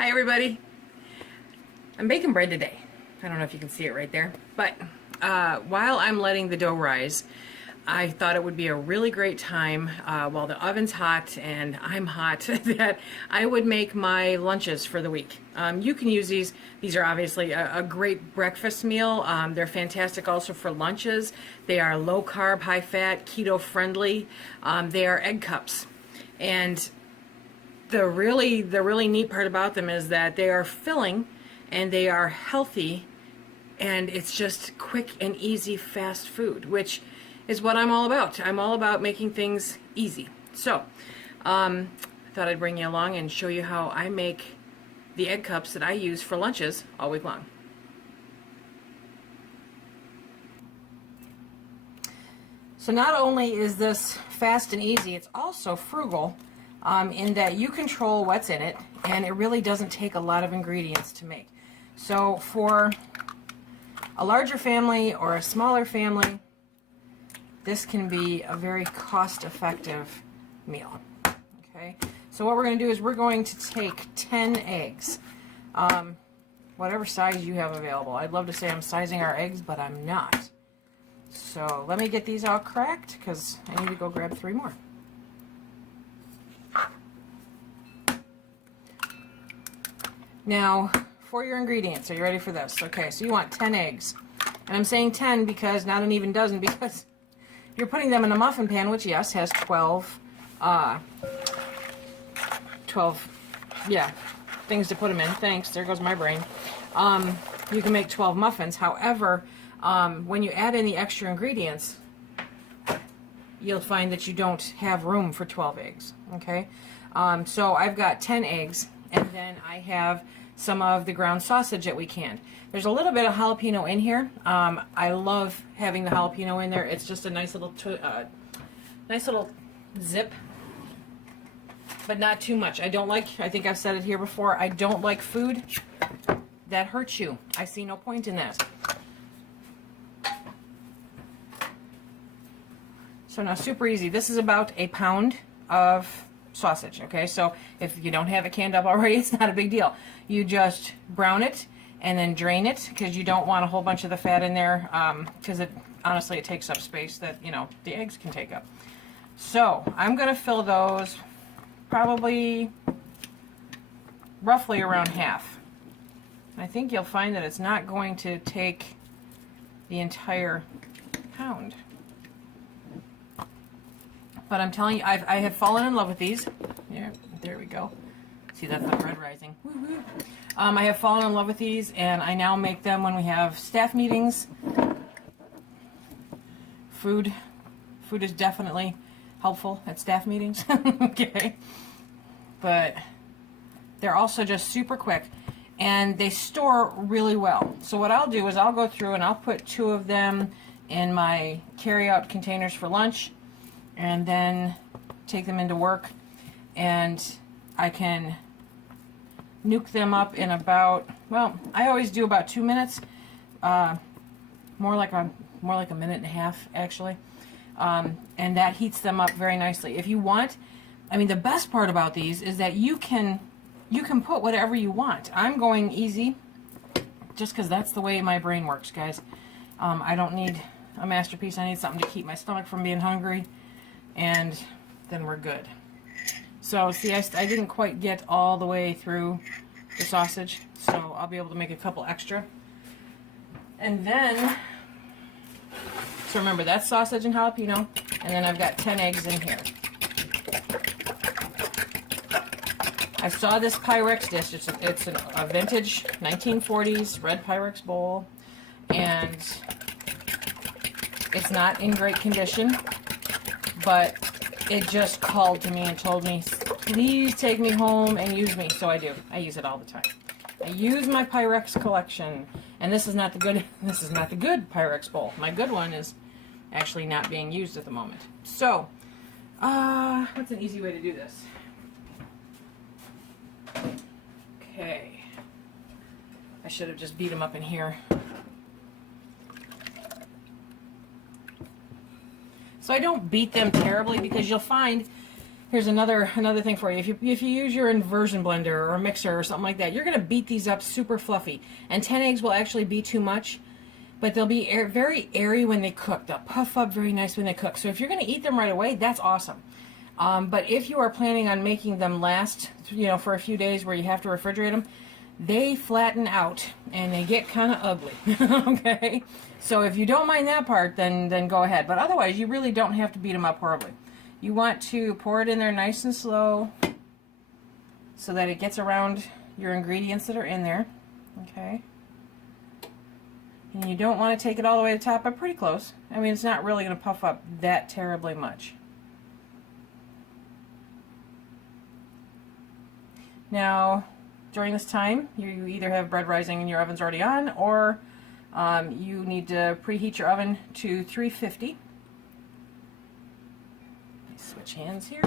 Hi everybody. I'm baking bread today. I don't know if you can see it right there, but while I'm letting the dough rise, I thought it would be a really great time while the oven's hot and I'm hot that I would make my lunches for the week. You can use these. These are obviously a great breakfast meal. They're fantastic also for lunches. They are low carb, high fat, keto friendly. They are egg cups. And the really neat part about them is that they are filling and they are healthy, and it's just quick and easy fast food, which is what I'm all about. I'm all about making things easy. So I thought I'd bring you along and show you how I make the egg cups that I use for lunches all week long. So not only is this fast and easy, it's also frugal in that you control what's in it, and it really doesn't take a lot of ingredients to make. So for a larger family or a smaller family, this can be a very cost-effective meal. Okay, so what we're going to do is we're going to take 10 eggs, whatever size you have available. I'd love to say I'm sizing our eggs, but I'm not. So let me get these all cracked because I need to go grab 3 more. Now, for your ingredients, are you ready for this? Okay, so you want 10 eggs. And I'm saying 10 because not an even dozen, because you're putting them in a muffin pan, which, yes, has 12, things to put them in. Thanks, there goes my brain. You can make 12 muffins. However, when you add in the extra ingredients, you'll find that you don't have room for 12 eggs, okay? So I've got 10 eggs, and then I have some of the ground sausage that we canned. There's a little bit of jalapeno in here. I love having the jalapeno in there. It's just a nice little zip, but not too much. I think I've said it here before, I don't like food that hurts you. I see no point in that. So now, super easy. This is about a pound of sausage, okay? So if you don't have it canned up already, it's not a big deal. You just brown it and then drain it, because you don't want a whole bunch of the fat in there, because honestly it takes up space that, you know, the eggs can take up. So I'm going to fill those probably roughly around half. I think you'll find that it's not going to take the entire pound. But I'm telling you, I have fallen in love with these. Yeah, there we go. See, that's the bread rising. Woo-hoo. I have fallen in love with these, and I now make them when we have staff meetings. Food is definitely helpful at staff meetings. Okay. But they're also just super quick, and they store really well. So what I'll do is I'll go through and I'll put 2 of them in my carry-out containers for lunch, and then take them into work, and I can nuke them up in about, well, I always do about 2 minutes, more like a minute and a half actually, and that heats them up very nicely. If you want, I mean, the best part about these is that you can put whatever you want. I'm going easy just because that's the way my brain works, guys. I don't need a masterpiece. I need something to keep my stomach from being hungry, and then we're good. So see, I didn't quite get all the way through the sausage, so I'll be able to make a couple extra. And then, so remember, that's sausage and jalapeno, and then I've got 10 eggs in here. I saw this Pyrex dish. It's a vintage 1940s red Pyrex bowl, and it's not in great condition, but it just called to me and told me, please take me home and use me. So I do. I use it all the time. I use my Pyrex collection, and this is not the good Pyrex bowl. My good one is actually not being used at the moment. So, what's an easy way to do this? Okay. I should have just beat them up in here. So I don't beat them terribly, because you'll find Here's another thing for you. If you use your inversion blender or a mixer or something like that, you're going to beat these up super fluffy. And 10 eggs will actually be too much, but they'll be very airy when they cook. They'll puff up very nice when they cook. So if you're going to eat them right away, that's awesome. But if you are planning on making them last, for a few days where you have to refrigerate them, they flatten out and they get kind of ugly. Okay? So if you don't mind that part, then go ahead. But otherwise, you really don't have to beat them up horribly. You want to pour it in there nice and slow so that it gets around your ingredients that are in there. Okay? And you don't want to take it all the way to the top, but pretty close. I mean, it's not really going to puff up that terribly much. Now, during this time, you either have bread rising and your oven's already on, or you need to preheat your oven to 350. Switch hands here.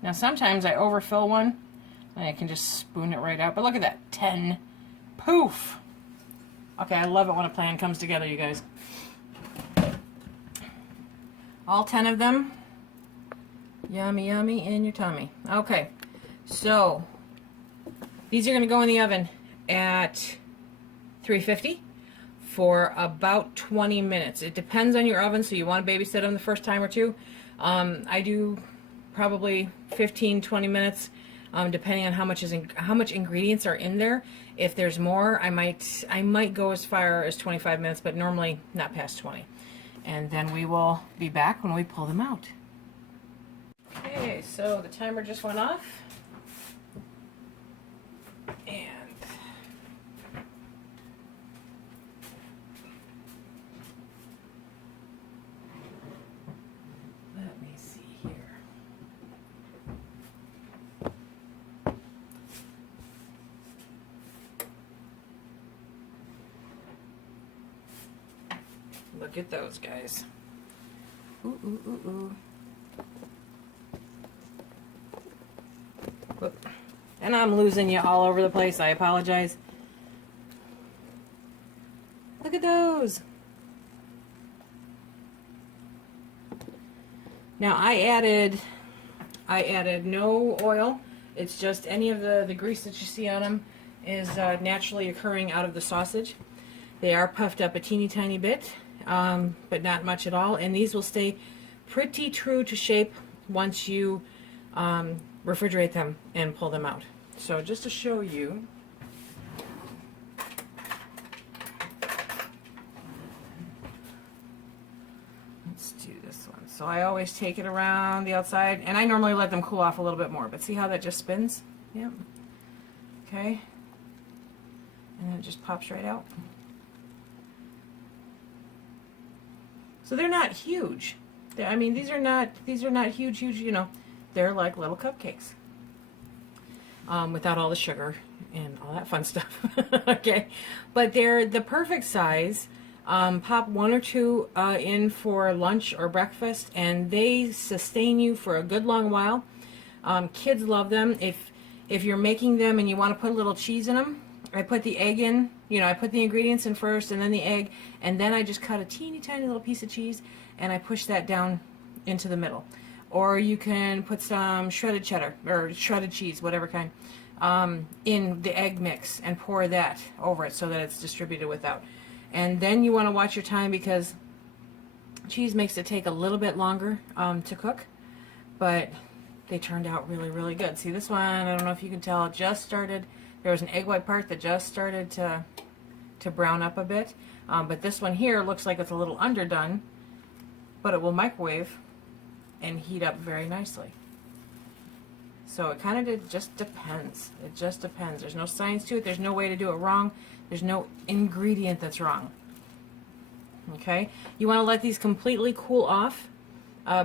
Now sometimes I overfill one and I can just spoon it right out, but look at that, 10. Poof! Okay, I love it when a plan comes together, you guys. All 10 of them. Yummy, yummy in your tummy. Okay, so these are going to go in the oven at 350 for about 20 minutes. It depends on your oven, so you want to babysit them the first time or two. I do probably 15-20 minutes, depending on how much ingredients are in there. If there's more, I might go as far as 25 minutes, but normally not past 20. And then we will be back when we pull them out. Okay, so the timer just went off. And let me see here. Look at those guys. Ooh, ooh, ooh, ooh. Whoop. And I'm losing you all over the place. I apologize. Look at those. Now I added no oil. It's just any of the grease that you see on them is naturally occurring out of the sausage. They are puffed up a teeny tiny bit, but not much at all. And these will stay pretty true to shape once you refrigerate them and pull them out. So just to show you, let's do this one. So I always take it around the outside, and I normally let them cool off a little bit more, but see how that just spins? Yep. Okay. And then it just pops right out. So they're not huge. I mean, these are not huge, they're like little cupcakes. Without all the sugar and all that fun stuff. Okay, but they're the perfect size. Pop 1 or 2 in for lunch or breakfast, and they sustain you for a good long while. Kids love them. If you're making them and you want to put a little cheese in them, I put the egg in. I put the ingredients in first, and then the egg, and then I just cut a teeny tiny little piece of cheese, and I push that down into the middle. Or you can put some shredded cheddar or shredded cheese, whatever kind, in the egg mix and pour that over it so that it's distributed without. And then you want to watch your time because cheese makes it take a little bit longer to cook, but they turned out really, really good. See this one, I don't know if you can tell, it just started, there was an egg white part that just started to brown up a bit, but this one here looks like it's a little underdone, but it will microwave and heat up very nicely. So it kind of just depends. It just depends. There's no science to it. There's no way to do it wrong. There's no ingredient that's wrong. Okay? You want to let these completely cool off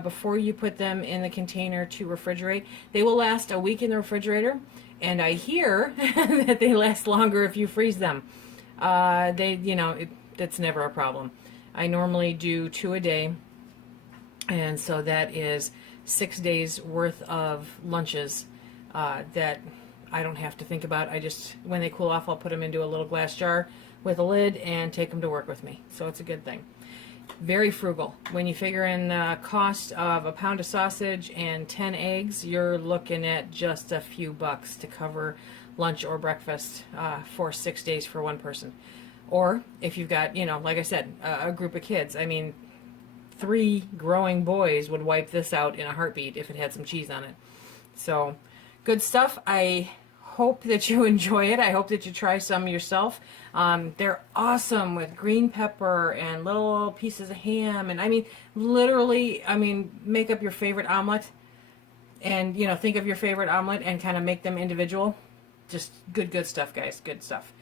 before you put them in the container to refrigerate. They will last a week in the refrigerator, and I hear that they last longer if you freeze them. That's never a problem. I normally do 2 a day. And so that is 6 days worth of lunches that I don't have to think about. I just, when they cool off, I'll put them into a little glass jar with a lid and take them to work with me. So it's a good thing. Very frugal. When you figure in the cost of a pound of sausage and 10 eggs, you're looking at just a few bucks to cover lunch or breakfast for 6 days for one person. Or if you've got, you know, like I said, a group of kids. I mean, 3 growing boys would wipe this out in a heartbeat if it had some cheese on it. So, good stuff. I hope that you enjoy it. I hope that you try some yourself. They're awesome with green pepper and little pieces of ham. And I mean, literally, I mean, make up your favorite omelet and, you know, think of your favorite omelet and kind of make them individual. Just good stuff, guys. Good stuff.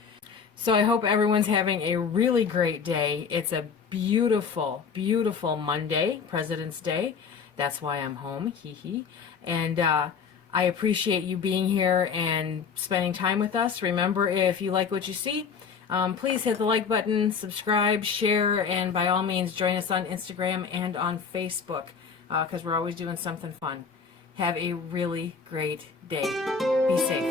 So I hope everyone's having a really great day. It's a beautiful, beautiful Monday, President's Day. That's why I'm home, hee hee. And I appreciate you being here and spending time with us. Remember, if you like what you see, please hit the like button, subscribe, share, and by all means, join us on Instagram and on Facebook, because we're always doing something fun. Have a really great day. Be safe.